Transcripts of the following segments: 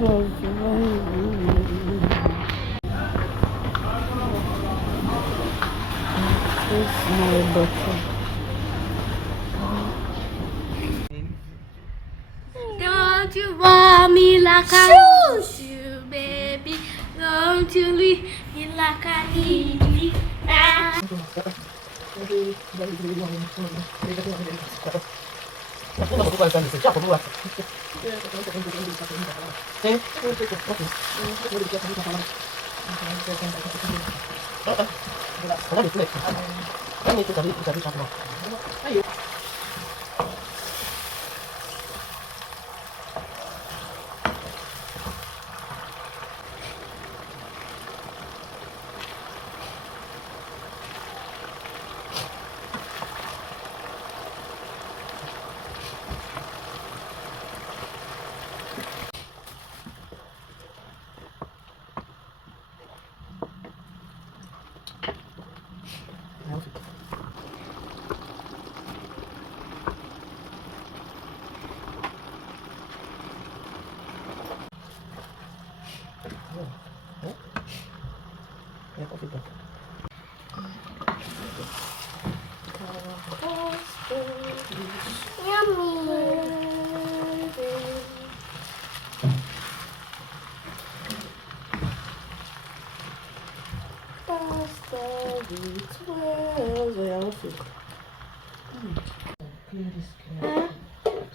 my butter. Don't you want me like I want you, baby? Don't you leave me like I need you?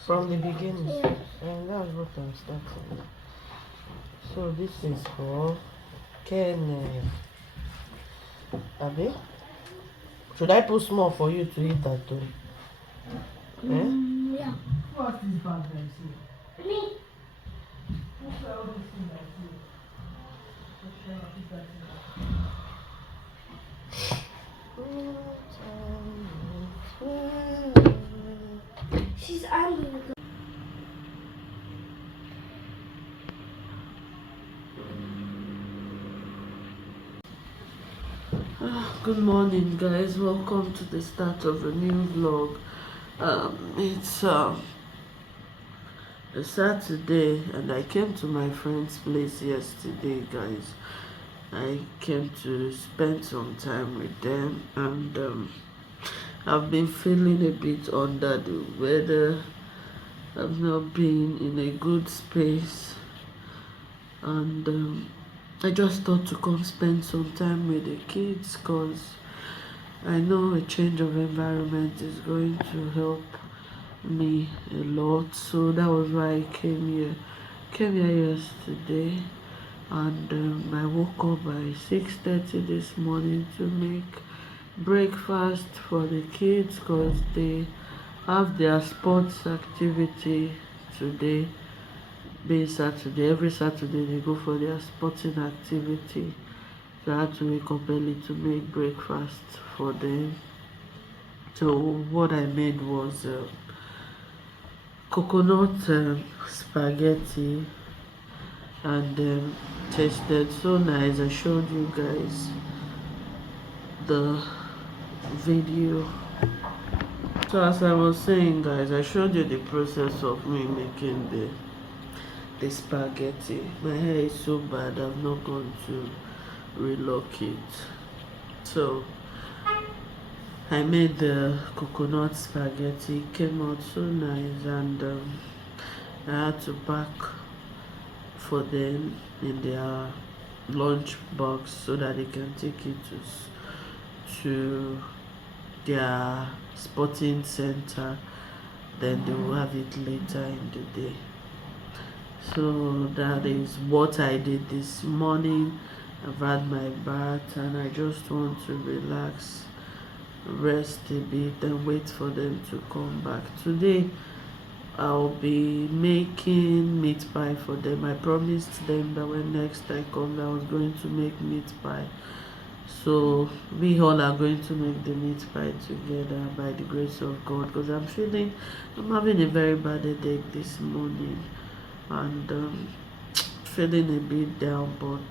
From the beginning, and that's what I'm starting. So this is for Kenneth. Abi? Should I put small for you to eat at home? Yeah. What's this bag I see? Me. She's angry. Good morning, guys. Welcome to the start of a new vlog. It's a Saturday, and I came to my friend's place yesterday, guys. I came to spend some time with them, and I've been feeling a bit under the weather. I've not been in a good space, and I just thought to come spend some time with the kids because I know a change of environment is going to help me a lot. So that was why I came here. Came here yesterday, and I woke up by 6:30 this morning to make breakfast for the kids because they have their sports activity today. Being Saturday, every Saturday they go for their sporting activity. So I had to wake up early to make breakfast for them. So what I made was coconut spaghetti, and tasted so nice. I showed you guys the video. So as I was saying, guys, I showed you the process of me making the spaghetti. My hair is so bad, I'm not going to relock it. So I made the coconut spaghetti. It came out so nice, and I had to pack for them in their lunch box so that they can take it to their sporting center. Then they will have it later in the day. So that is what I did this morning. I've had my bath and I just want to relax, rest a bit, and wait for them to come back. Today I'll be making meat pie for them. I promised them that when next I come I was going to make meat pie. So we all are going to make the meat pie together by the grace of God, because I'm having a very bad headache this morning, and feeling a bit down, but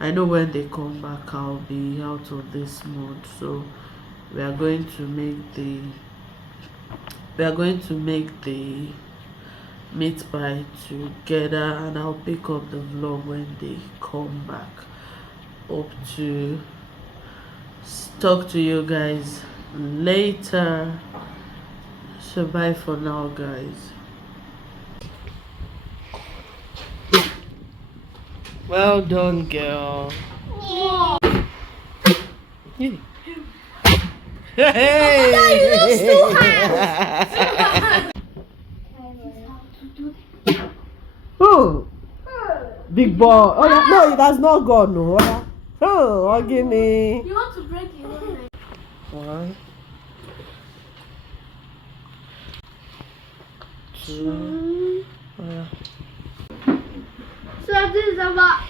I know when they come back I'll be out of this mood. So we are going to make the meat pie together, and I'll pick up the vlog when they come back. Hope to talk to you guys later. So bye for now, guys. Well done, girl. Hey. Oh, big ball. Oh yeah, no, it has not gone. No. Oh, give me. You want to break it? One, two. Oh, yeah. So this is about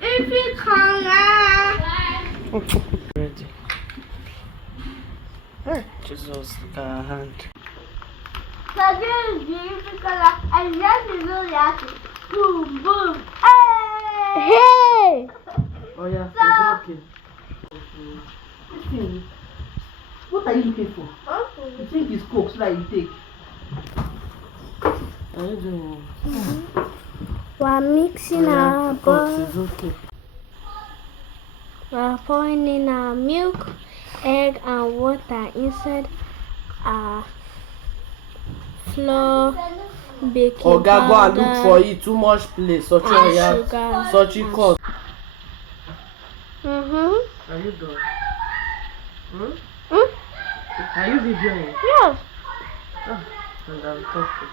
if you come Ready. Hey, Jesus, got a hand. So this is beautiful color and yes is really happy. Boom boom. Hey! Oh yeah, So- it's okay. What are you looking for? You think it's coke so that you take? Are you doing? We're mixing our Coke butter. is okay. We're pouring in our milk, egg, and water inside our flour, baking Oga, go and powder, look for it. Too much place. Such a and yeah. sugar. Such a cost. Mm-hmm. Are you done? Hmm? Mm? Are you videoing? Yes. Oh, and I'm talking.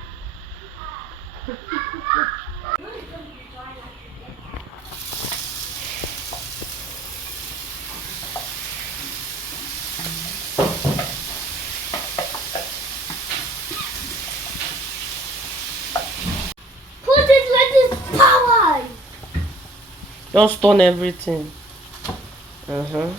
Put it with this power. Just turn everything. Uh-huh.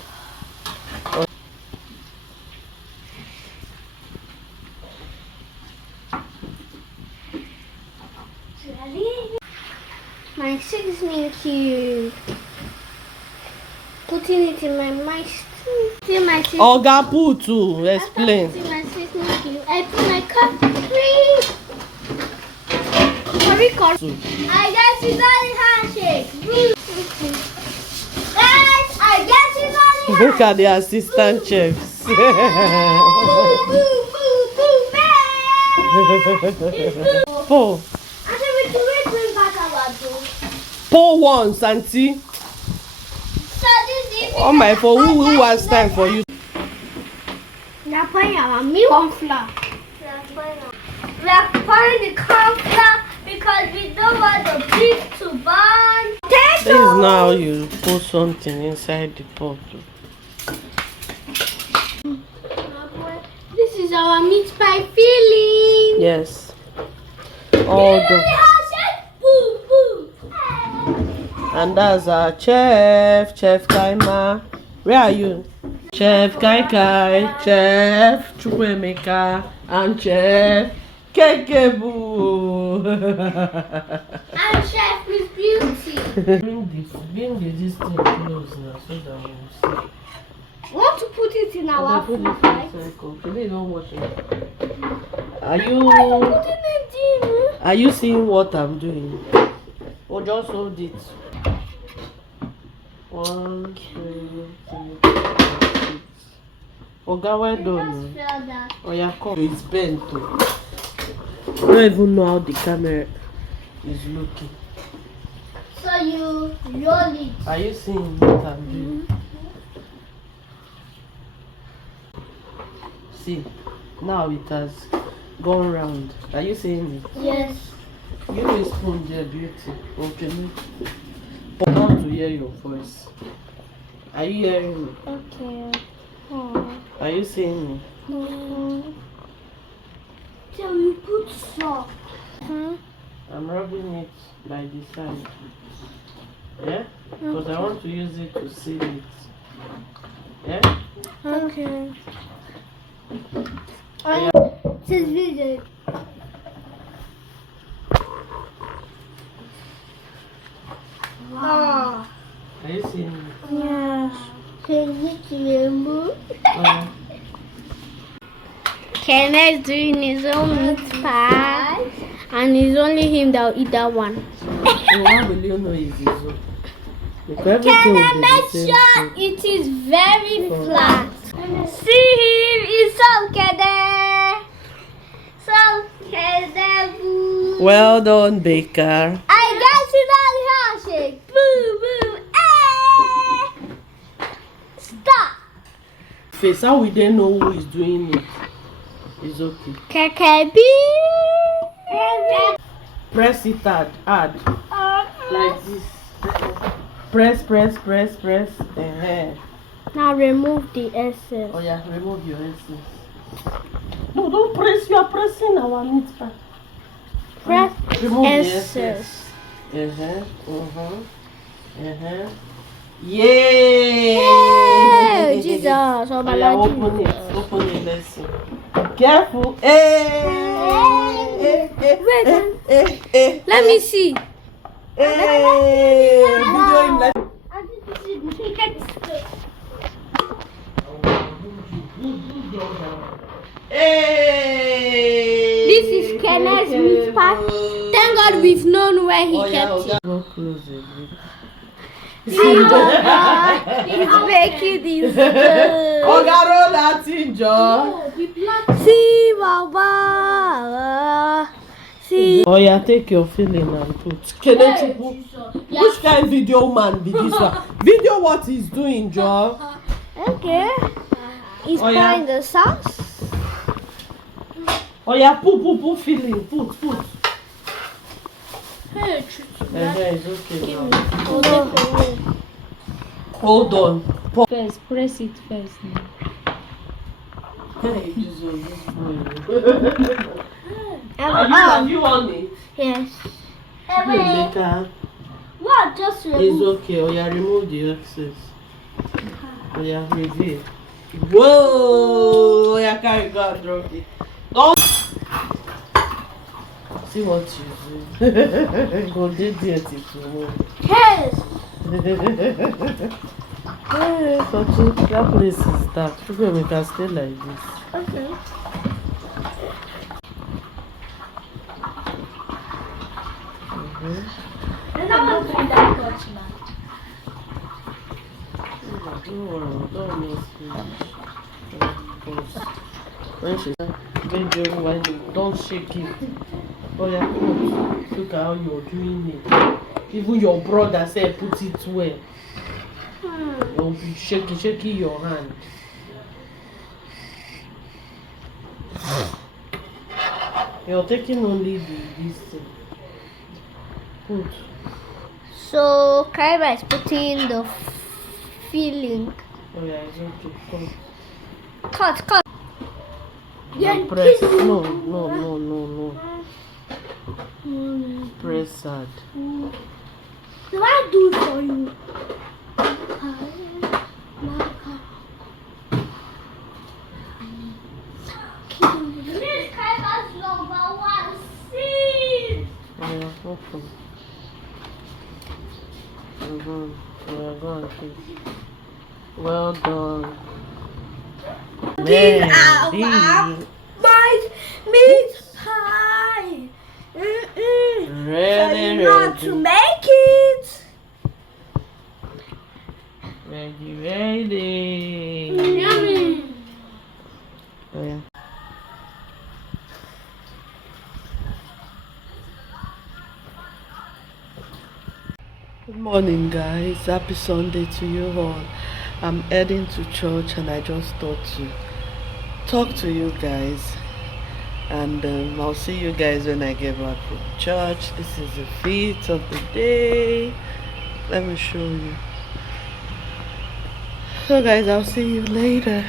Ready? My seasoning cube. Putting it in my mouth. Putting my seasoning. Oga, put to After explain. putting my seasoning cube, I put my curry. I guess you got it handshake. Guys, I guess you got it. Look at the assistant chefs. Boo, boo, boo, boo, Pour. I said we do it bring back our boo. Pour once, auntie. So this is Oh my, for who has time for you? we are pouring our milk corn flour. We are pouring the corn flour because we don't want the beef to burn. This is not how you put something inside the pot. This is our meat pie filling. Yes. All the, Boo, boo. and that's our Chef Kaima. Where are you? Chef Kai, Chef Chukwemeka, and Chef Kekebu. And Chef Miss Beauty. Bring this thing close now so that we will see. Want to put it in our Put food, this right? inside cup. Today don't wash it. Are Why are you you putting it in? are you seeing what I'm doing? Or just hold it. 1, 2, 3, 4, 6. Oga, well done. Feel that. Oh yeah, come. It's bent too. I don't even know how the camera is looking. So you roll it. Are you seeing what I'm doing? See, now it has gone round. Are you seeing it? Yes. Give me a spoon, dear beauty. Okay, me. But I want to hear your voice. Are you hearing me? Okay. Oh. Are you seeing me? So we put salt. I'm rubbing it by the side. Yeah? Because I want to use it to seal it. Yeah? Okay. This is video. Wow. Are you seeing me? Yes. Can you remove? Kenneth's doing his own meat pie. And it's only him that will eat that one. So how will you know it's Izo? Because Can everything I will be make the same sure shape. it is very flat? See him, it's so boo. Well done, Baker. I got it on the handshake. Boo, boo, eh. Stop. Face, how will they know who is doing it? It's okay. KKB. Press it hard. Like this. Press. Now remove the essence. Oh yeah, remove your essence. No, don't press. You are pressing our meat pie. Press Remove the essence. essence. Yay! Hey, Jesus. Oh, Oh, my yeah, Lord open Jesus. it. Open it. Let's see. Careful. Hey! Wait. Let me see. Hey! Video him like. Hey! This is Kenneth's meat pie. Thank God we've known where he kept it. Go close it. See, Baba, he's making this good. Ogaro Latin Joe. See, Baba. See. Oh yeah, take your filling and put. Kenechukwu. Which kind video man be this one? Video what he's doing, Joe. Okay. He's Oh, yeah. pouring the sauce. Oh yeah, put filling. Put. Hey, It's okay now. no. Hold on. First, press it first. Hey, Jesus, this boy. Have you on it? Yes. Later. What? Just It's remove. okay. Oh yeah, remove the excess. Oh yeah, reveal. Whoa! Oh yeah, carry go and drop it. Don't see what you do. Go did it tomorrow. Yes. Hey, Sochi, that place is dark. Sugar, we can stay like this. Okay. And I want to that much now. Don't worry, don't miss it. When she video, when you don't shake it. Oh yeah, put. Look at how you're doing it. Even your brother said put it well. You'll be shaking your hand. You're taking only this thing. Put. So, Kaiba is putting the filling. Oh yeah, it's okay. Come. Cut. Now press. No. Press hard. Do I do it for you? This Kaiba's number one seed. Oh yeah, open. Yeah, go and see. Well done. These Man, are these- my meat pie. Ready, Not to ready. make it. Ready. Yummy. Oh yeah. Good morning, guys. Happy Sunday to you all. I'm heading to church and I just thought to talk to you guys. And I'll see you guys when I get back from church. This is the feet of the day. Let me show you. So guys, I'll see you later.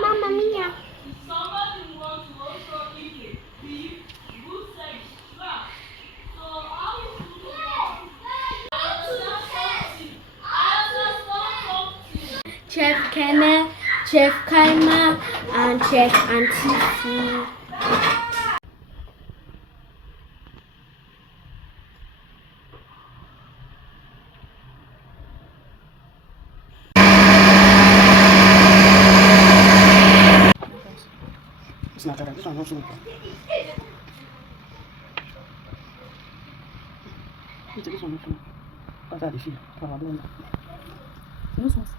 Mamma mia. Chef Kenneth, Chef Kaima, and Chef Auntie. It's not that. This one not so good. This one not so. That's how they feel. I'm doing that. This one's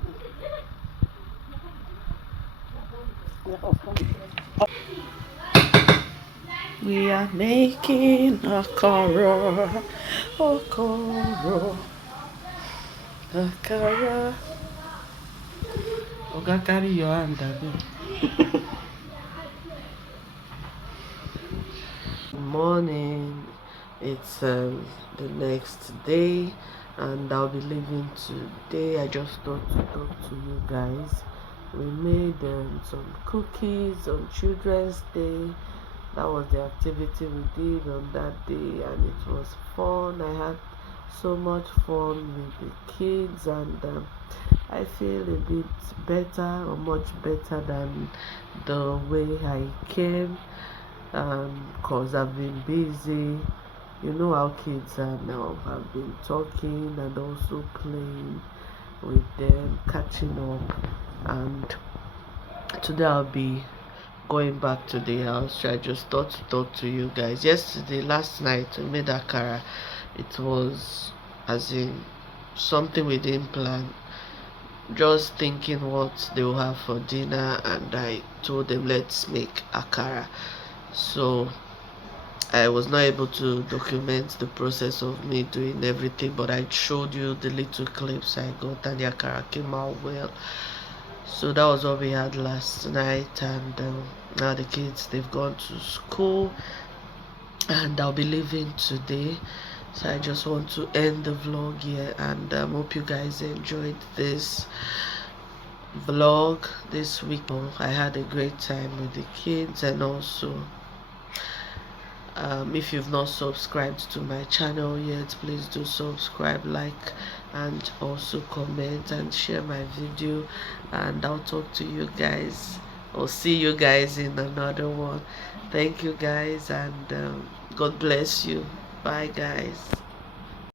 We are making akara, akara. Oga, carry your hand, Abi. Good morning. It's the next day, and I'll be leaving today. I just thought to talk to you guys. We made some cookies on Children's Day. That was the activity we did on that day, and it was fun. I had so much fun with the kids, and I feel a bit better, or much better than the way I came, because I've been busy. You know how kids are now. I've been talking and also playing with them, catching up, and today I'll be going back to the house. So I just thought to talk to you guys. Last night we made akara. It was as in something we didn't plan, just thinking what they will have for dinner, and I told them let's make akara. So I was not able to document the process of me doing everything, but I showed you the little clips I got, and the akara came out well. So that was what we had last night, and now the kids, they've gone to school, and I'll be leaving today. So I just want to end the vlog here, and hope you guys enjoyed this vlog this week. I had a great time with the kids, and also if you've not subscribed to my channel yet, please do subscribe, like, and also comment and share my video, and I'll talk to you guys, or see you guys in another one. Thank you guys, and God bless you. Bye guys.